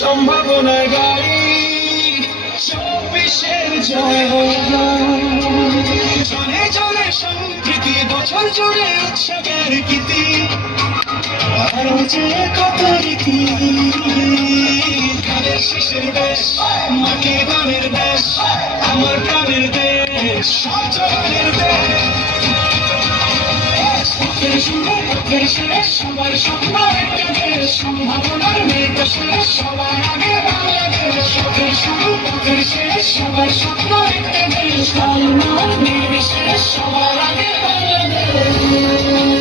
সম্ভাবনার গাড়ি 24-এর জয় হোক। জনে জনে সম্প্রীতি, বছর জুড়ে উৎসবের গীতি, আরো যে কত রীতি। গানের শেষের দেশ, মাটি গানের দেশ, আমার প্রাণের দেশ, সঞ্চয়ের দেশ। পথের শুরু, পথের শেষ, সবার স্বপ্ন একটা দেশ, সম্ভাবনার মেঘ শেষ, সবার আগে বাংলাদেশ। পথের শুরু, পথের শেষ, সবার স্বপ্ন একটা দেশ, কাল নয় নির্বিশেষ, সবার আগে বাংলাদেশ।